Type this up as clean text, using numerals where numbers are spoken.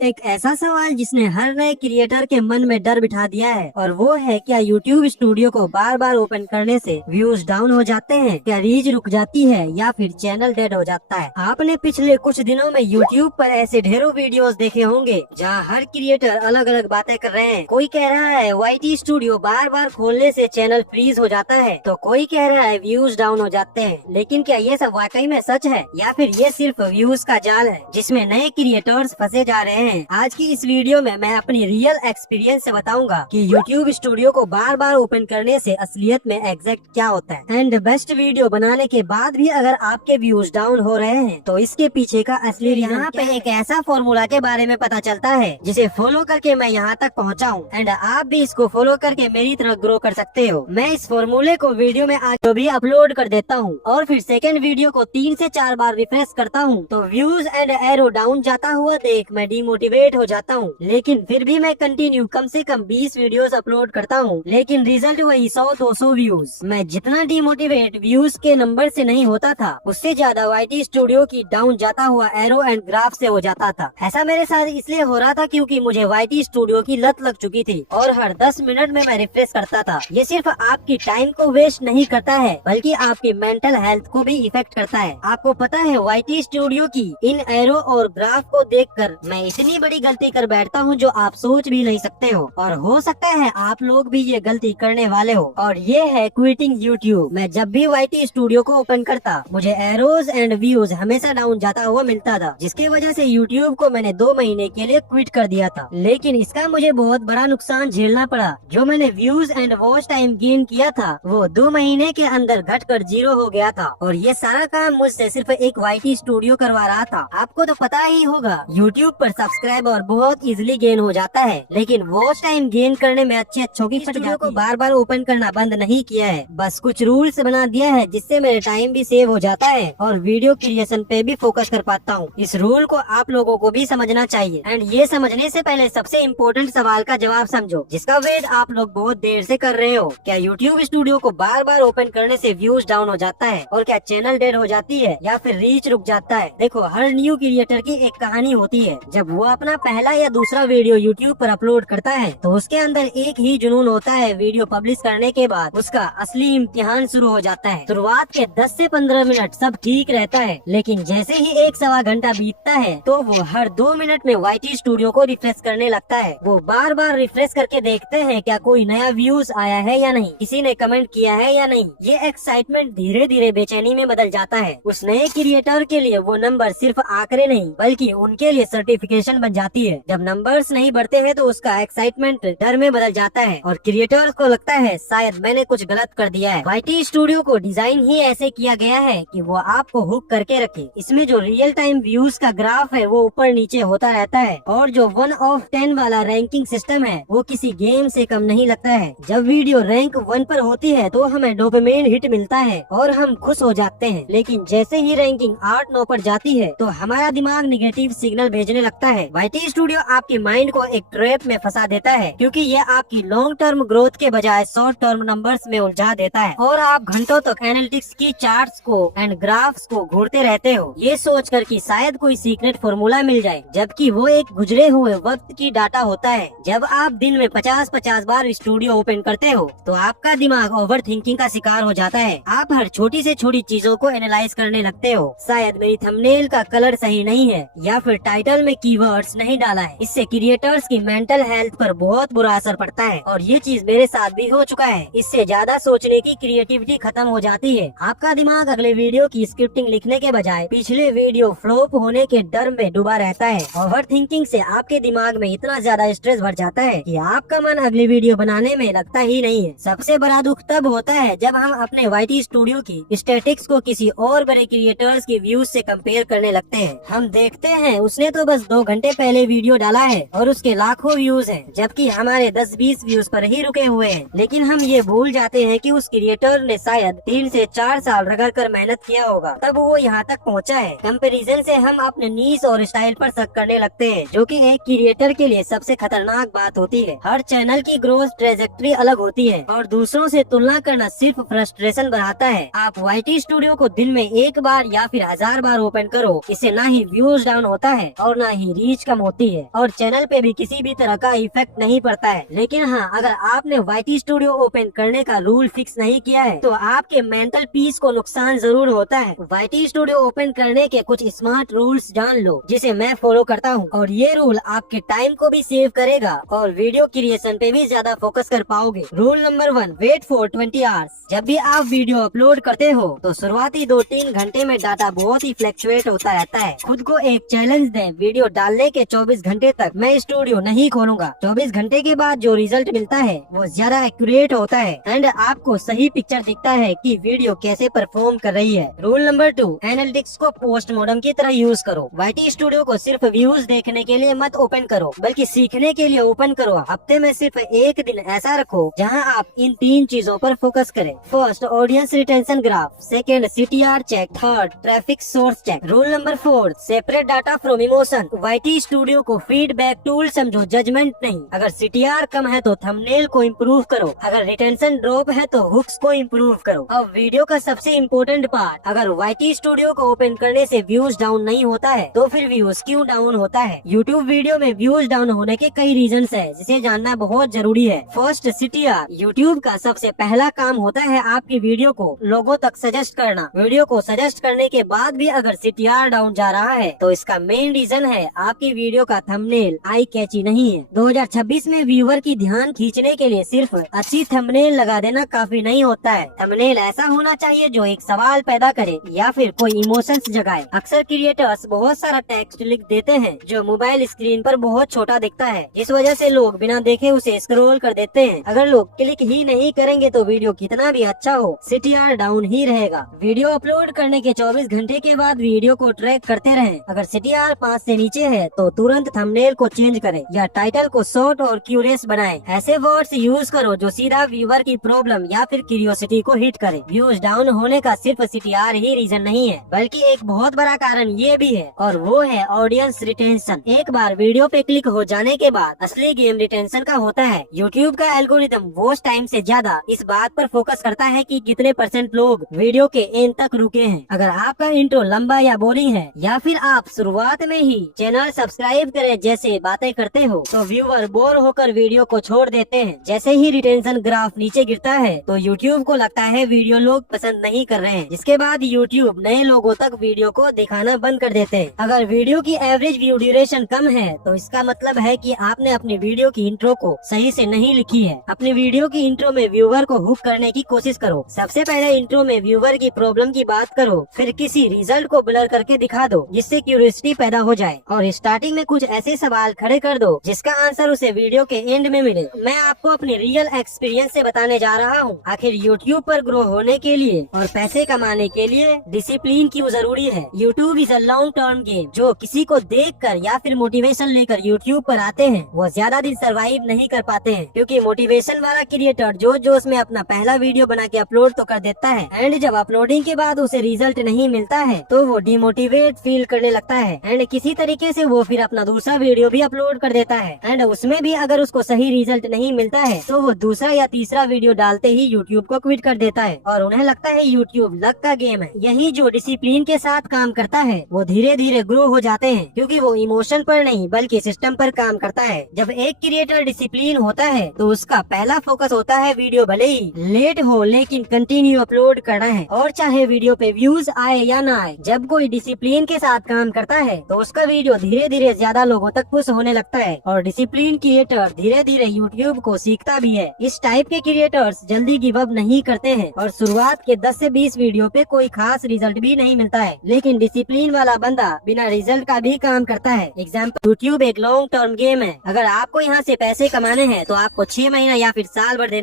एक ऐसा सवाल जिसने हर नए क्रिएटर के मन में डर बिठा दिया है, और वो है क्या यूट्यूब स्टूडियो को बार बार ओपन करने से व्यूज डाउन हो जाते हैं, क्या रीच रुक जाती है या फिर चैनल डेड हो जाता है। आपने पिछले कुछ दिनों में यूट्यूब पर ऐसे ढेरों वीडियोस देखे होंगे जहां हर क्रिएटर अलग अलग बातें कर रहे हैं। कोई कह रहा है वाईटी स्टूडियो बार बार खोलने से चैनल फ्रीज हो जाता है, तो कोई कह रहा है व्यूज डाउन हो जाते हैं। लेकिन क्या ये सब वाकई में सच है या फिर ये सिर्फ व्यूज का जाल है जिसमें नए क्रिएटर्स फंसे जा रहे हैं। आज की इस वीडियो में मैं अपनी रियल एक्सपीरियंस से बताऊंगा कि YouTube स्टूडियो को बार बार ओपन करने से असलियत में एग्जैक्ट क्या होता है। एंड बेस्ट वीडियो बनाने के बाद भी अगर आपके व्यूज डाउन हो रहे हैं तो इसके पीछे का असली यहाँ पे एक ऐसा फॉर्मूला के बारे में पता चलता है जिसे फॉलो करके मैं यहाँ तक पहुँचा हूँ। एंड आप भी इसको फॉलो करके मेरी तरह ग्रो कर सकते हो। मैं इस फॉर्मूले को वीडियो में आज भी अपलोड कर देता हूँ और फिर सेकेंड वीडियो को 3 से 4 बार रिफ्रेश करता हूँ तो व्यूज एंड एरो डाउन जाता हुआ देख मैं डिमोटिवेट हो जाता हूँ। लेकिन फिर भी मैं कंटिन्यू कम से कम 20 वीडियोस अपलोड करता हूँ, लेकिन रिजल्ट वही 100-200 व्यूज। मैं जितना डिमोटिवेट व्यूज के नंबर से नहीं होता था, उससे ज्यादा वाईटी स्टूडियो की डाउन जाता हुआ एरो एंड ग्राफ से हो जाता था। ऐसा मेरे साथ इसलिए हो रहा था क्योंकि मुझे वाईटी स्टूडियो की लत लग चुकी थी और हर 10 मिनट में मैं रिफ्रेश करता था। ये सिर्फ आपकी टाइम को वेस्ट नहीं करता है बल्कि आपकी मेंटल हेल्थ को भी इफेक्ट करता है। आपको पता है वाईटी स्टूडियो की इन एरो और ग्राफ को देखकर मैं इतनी बड़ी गलती कर बैठता हूँ जो आप सोच भी नहीं सकते हो, और हो सकता है आप लोग भी ये गलती करने वाले हो। और ये है क्विटिंग यूट्यूब। मैं जब भी वाईटी स्टूडियो को ओपन करता मुझे एरोज एंड व्यूज हमेशा डाउन जाता हुआ मिलता था, जिसकी वजह से यूट्यूब को मैंने 2 महीने के लिए क्विट कर दिया था। लेकिन इसका मुझे बहुत बड़ा नुकसान झेलना पड़ा। जो मैंने views and watch time gain किया था वो 2 महीने के अंदर घटकर 0 हो गया था, और ये सारा काम मुझसे सिर्फ एक वाईटी स्टूडियो करवा रहा था। आपको तो पता ही होगा यूट्यूब पर सब्सक्राइबर बहुत इजीली गेन हो जाता है, लेकिन वॉच टाइम गेन करने में अच्छों की स्टूडियो को बार बार ओपन करना बंद नहीं किया है, बस कुछ रूल्स बना दिया है जिससे मेरे टाइम भी सेव हो जाता है और वीडियो क्रिएशन पे भी फोकस कर पाता हूँ। इस रूल को आप लोगों को भी समझना चाहिए। एंड ये समझने से पहले सबसे इम्पोर्टेंट सवाल का जवाब समझो जिसका वेट आप लोग बहुत देर से कर रहे हो। क्या यूट्यूब स्टूडियो को बार बार ओपन करने से व्यूज डाउन हो जाता है और क्या चैनल डेड हो जाती है या फिर रीच रुक जाता है? देखो, हर न्यू क्रिएटर की एक कहानी होती है। जब वो अपना पहला या दूसरा वीडियो यूट्यूब पर अपलोड करता है तो उसके अंदर एक ही जुनून होता है। वीडियो पब्लिश करने के बाद उसका असली इम्तिहान शुरू हो जाता है। शुरुआत के 10 से 15 मिनट सब ठीक रहता है, लेकिन जैसे ही 1-1.25 घंटा बीतता है तो वो हर 2 मिनट में वाईटी स्टूडियो को रिफ्रेश करने लगता है। वो बार बार रिफ्रेश करके देखते हैं क्या कोई नया व्यूज आया है या नहीं, किसी ने कमेंट किया है या नहीं। ये एक्साइटमेंट धीरे धीरे बेचैनी में बदल जाता है। उस नए क्रिएटर के लिए वो नंबर सिर्फ आंकड़े नहीं बल्कि उनके लिए सर्टिफिकेशन बन जाती है। जब नंबर्स नहीं बढ़ते हैं तो उसका एक्साइटमेंट डर में बदल जाता है और क्रिएटर्स को लगता है शायद मैंने कुछ गलत कर दिया है। वाईटी स्टूडियो को डिजाइन ही ऐसे किया गया है कि वो आपको हुक करके रखे। इसमें जो रियल टाइम व्यूज का ग्राफ है वो ऊपर नीचे होता रहता है, और जो 1 of 10 वाला रैंकिंग सिस्टम है वो किसी गेम से कम नहीं लगता है। जब वीडियो रैंक 1 पर होती है तो हमें डोपामिन हिट मिलता है और हम खुश हो जाते हैं, लेकिन जैसे ही रैंकिंग 8-9 पर जाती है तो हमारा दिमाग निगेटिव सिग्नल भेजने लगता है। वाईटी स्टूडियो आपके माइंड को एक ट्रैप में फंसा देता है क्योंकि ये आपकी लॉन्ग टर्म ग्रोथ के बजाय शॉर्ट टर्म नंबर्स में उलझा देता है, और आप घंटों तक एनालिटिक्स की चार्ट्स को एंड ग्राफ्स को घूरते रहते हो ये सोचकर कि शायद कोई सीक्रेट फॉर्मूला मिल जाए, जबकि वो एक गुजरे हुए वक्त की डाटा होता है। जब आप दिन में 50-50 बार स्टूडियो ओपन करते हो तो आपका दिमाग ओवर थिंकिंग का शिकार हो जाता है। आप हर छोटी से छोटी चीजों को एनालाइज करने लगते हो। शायद मेरी थंबनेल का कलर सही नहीं है या फिर टाइटल में कीवर्ड्स नहीं डाला है। इससे क्रिएटर्स की मेंटल हेल्थ पर बहुत बुरा असर पड़ता है, और ये चीज मेरे साथ भी हो चुका है। इससे ज्यादा सोचने की क्रिएटिविटी खत्म हो जाती है। आपका दिमाग अगले वीडियो की स्क्रिप्टिंग लिखने के बजाय पिछले वीडियो फ्लॉप होने के डर में डूबा रहता है। ओवर थिंकिंग से आपके दिमाग में इतना ज्यादा स्ट्रेस भर जाता है कि आपका मन अगली वीडियो बनाने में लगता ही नहीं है। सबसे बड़ा दुख तब होता है जब हम अपने वाईटी स्टूडियो की स्टैटिक्स को किसी और बड़े क्रिएटर्स के व्यूज से कंपेयर करने लगते हैं। हम देखते हैं उसने तो बस 2 घंटे पहले वीडियो डाला है और उसके लाखों व्यूज हैं, जबकि हमारे 10-20 व्यूज पर ही रुके हुए हैं। लेकिन हम ये भूल जाते हैं कि उस क्रिएटर ने शायद 3 से 4 साल रगड़ कर मेहनत किया होगा तब वो यहाँ तक पहुँचा है। कंपैरिजन से हम अपने नीश और स्टाइल पर शक करने लगते हैं, जो कि एक क्रिएटर के लिए सबसे खतरनाक बात होती है। हर चैनल की ग्रोथ ट्रेजेक्ट्री अलग होती है और दूसरों से तुलना करना सिर्फ फ्रस्ट्रेशन बढ़ाता है। आप वाईटी स्टूडियो को दिन में 1 बार या फिर 1000 बार ओपन करो, इससे ना ही व्यूज डाउन होता है और ना ही रीच कम होती है और चैनल पे भी किसी भी तरह का इफेक्ट नहीं पड़ता है। लेकिन हाँ, अगर आपने YT स्टूडियो ओपन करने का रूल फिक्स नहीं किया है तो आपके मेंटल पीस को नुकसान जरूर होता है। YT स्टूडियो ओपन करने के कुछ स्मार्ट रूल्स जान लो जिसे मैं फॉलो करता हूँ, और ये रूल आपके टाइम को भी सेव करेगा और वीडियो क्रिएशन पे भी ज्यादा फोकस कर पाओगे। Rule number 1, wait for 20 hours. जब भी आप वीडियो अपलोड करते हो तो शुरुआती 2-3 घंटे में डाटा बहुत ही फ्लक्चुएट होता रहता है। खुद को एक चैलेंज दें, वीडियो डालने के 24 घंटे तक मैं स्टूडियो नहीं खोलूंगा। 24 घंटे के बाद जो रिजल्ट मिलता है वो ज्यादा एक्यूरेट होता है एंड आपको सही पिक्चर दिखता है कि वीडियो कैसे परफॉर्म कर रही है। रूल नंबर 2, एनालिटिक्स को पोस्टमार्टम की तरह यूज करो। YT स्टूडियो को सिर्फ व्यूज देखने के लिए मत ओपन करो, बल्कि सीखने के लिए ओपन करो। हफ्ते में सिर्फ एक दिन ऐसा रखो जहां आप इन 3 चीजों पर फोकस करें। First, audience retention graph. Second, CTR check. Third, traffic source check. Rule number 4, separate data from emotion. YT studio को फीडबैक टूल समझो, जजमेंट नहीं। अगर CTR कम है तो थंबनेल को इम्प्रूव करो, अगर रिटेंशन ड्रॉप है तो हुक्स को इम्प्रूव करो। अब वीडियो का सबसे इम्पोर्टेंट पार्ट, अगर YT स्टूडियो को ओपन करने से व्यूज डाउन नहीं होता है तो फिर व्यूज क्यों डाउन होता है? YouTube वीडियो में व्यूज डाउन होने के कई रीजंस है जिसे जानना बहुत जरूरी है। First, CTR। YouTube का सबसे पहला काम होता है आपकी वीडियो को लोगों तक सजेस्ट करना। वीडियो को सजेस्ट करने के बाद भी अगर CTR डाउन जा रहा है तो इसका मेन रीजन है आपकी वीडियो का थंबनेल आई कैची नहीं है। 2026 में व्यूअर की ध्यान खींचने के लिए सिर्फ अच्छी थंबनेल लगा देना काफी नहीं होता है। थंबनेल ऐसा होना चाहिए जो एक सवाल पैदा करे या फिर कोई इमोशंस जगाए। अक्सर क्रिएटर्स बहुत सारा टेक्स्ट लिख देते हैं जो मोबाइल स्क्रीन पर बहुत छोटा दिखता है, जिस वजह से लोग बिना देखे उसे स्क्रॉल कर देते हैं। अगर लोग क्लिक ही नहीं करेंगे तो वीडियो कितना भी अच्छा हो, CTR डाउन ही रहेगा। वीडियो अपलोड करने के 24 घंटे के बाद वीडियो को ट्रैक करते रहें। अगर CTR 5 से नीचे है तो तुरंत थंबनेल को चेंज करें या टाइटल को शॉर्ट और क्यूरियस बनाएं। ऐसे वर्ड्स यूज करो जो सीधा व्यूअर की प्रॉब्लम या फिर क्यूरियोसिटी को हिट करे। व्यूज डाउन होने का सिर्फ CTR ही रीजन नहीं है, बल्कि एक बहुत बड़ा कारण ये भी है, और वो है ऑडियंस रिटेंशन। एक बार वीडियो पे क्लिक हो जाने के बाद असली गेम रिटेंशन का होता है। YouTube का एल्गोरिदम वॉच टाइम से ज्यादा इस बात पर फोकस करता है कि कितने % लोग वीडियो के एंड तक रुके हैं। अगर आपका इंट्रो लंबा या बोरिंग है या फिर आप शुरुआत में ही चैनल सब्सक्राइब करें जैसे बातें करते हो तो व्यूअर बोर होकर वीडियो को छोड़ देते हैं। जैसे ही रिटेंशन ग्राफ नीचे गिरता है तो YouTube को लगता है वीडियो लोग पसंद नहीं कर रहे हैं, जिसके बाद YouTube नए लोगों तक वीडियो को दिखाना बंद कर देते हैं। अगर वीडियो की एवरेज व्यू ड्यूरेशन कम है तो इसका मतलब है कि आपने अपनी वीडियो की इंट्रो को सही से नहीं लिखी है। अपनी वीडियो की इंट्रो में व्यूअर को हुक करने की कोशिश करो। सबसे पहले इंट्रो में व्यूअर की प्रॉब्लम की बात करो, फिर किसी रिजल्ट को ब्लर करके दिखा दो जिससे क्यूरियोसिटी पैदा हो जाए, और स्टार्टिंग में कुछ ऐसे सवाल खड़े कर दो जिसका आंसर उसे वीडियो के एंड में मिले। मैं आपको अपनी रियल एक्सपीरियंस से बताने जा रहा हूँ आखिर YouTube पर ग्रो होने के लिए और पैसे कमाने के लिए डिसिप्लिन क्यों जरूरी है। YouTube is a long term game. जो किसी को देखकर या फिर मोटिवेशन लेकर YouTube पर आते हैं वो ज्यादा दिन सरवाइव नहीं कर पाते हैं, क्योंकि मोटिवेशन वाला क्रिएटर जोश में अपना पहला वीडियो बना के अपलोड तो कर देता है एंड जब अपलोडिंग के बाद उसे रिजल्ट नहीं मिलता है तो वो डिमोटिवेट फील करने लगता है एंड किसी तरीके से वो फिर अपना दूसरा वीडियो भी अपलोड कर देता है एंड उसमें भी अगर उसको सही रिजल्ट नहीं मिलता है तो वो दूसरा या तीसरा वीडियो डालते ही YouTube को क्विट कर देता है और उन्हें लगता है YouTube लक का गेम है। यही जो डिसिप्लिन के साथ काम करता है वो धीरे धीरे ग्रो हो जाते हैं, क्योंकि वो इमोशन पर नहीं बल्कि सिस्टम पर काम करता है। जब एक क्रिएटर डिसिप्लिन होता है तो उसका पहला फोकस होता है वीडियो भले ही लेट हो लेकिन कंटिन्यू अपलोड करना है, और चाहे वीडियो पे व्यूज आए या ना आए। जब कोई डिसिप्लिन के साथ काम करता है तो उसका वीडियो धीरे धीरे ज्यादा लोगों तक पुश होने लगता है और डिसिप्लिन क्रिएटर धीरे धीरे YouTube को सीखता भी है। इस टाइप के क्रिएटर्स जल्दी गिव अप नहीं करते हैं और शुरुआत के 10 से 20 वीडियो पे कोई खास रिजल्ट भी नहीं मिलता है, लेकिन डिसिप्लिन वाला बंदा बिना रिजल्ट का भी काम करता है। एग्जाम्पल, YouTube एक लॉन्ग टर्म गेम है। अगर आपको यहाँ से पैसे कमाने हैं तो आपको 6 महीना या फिर साल भर देना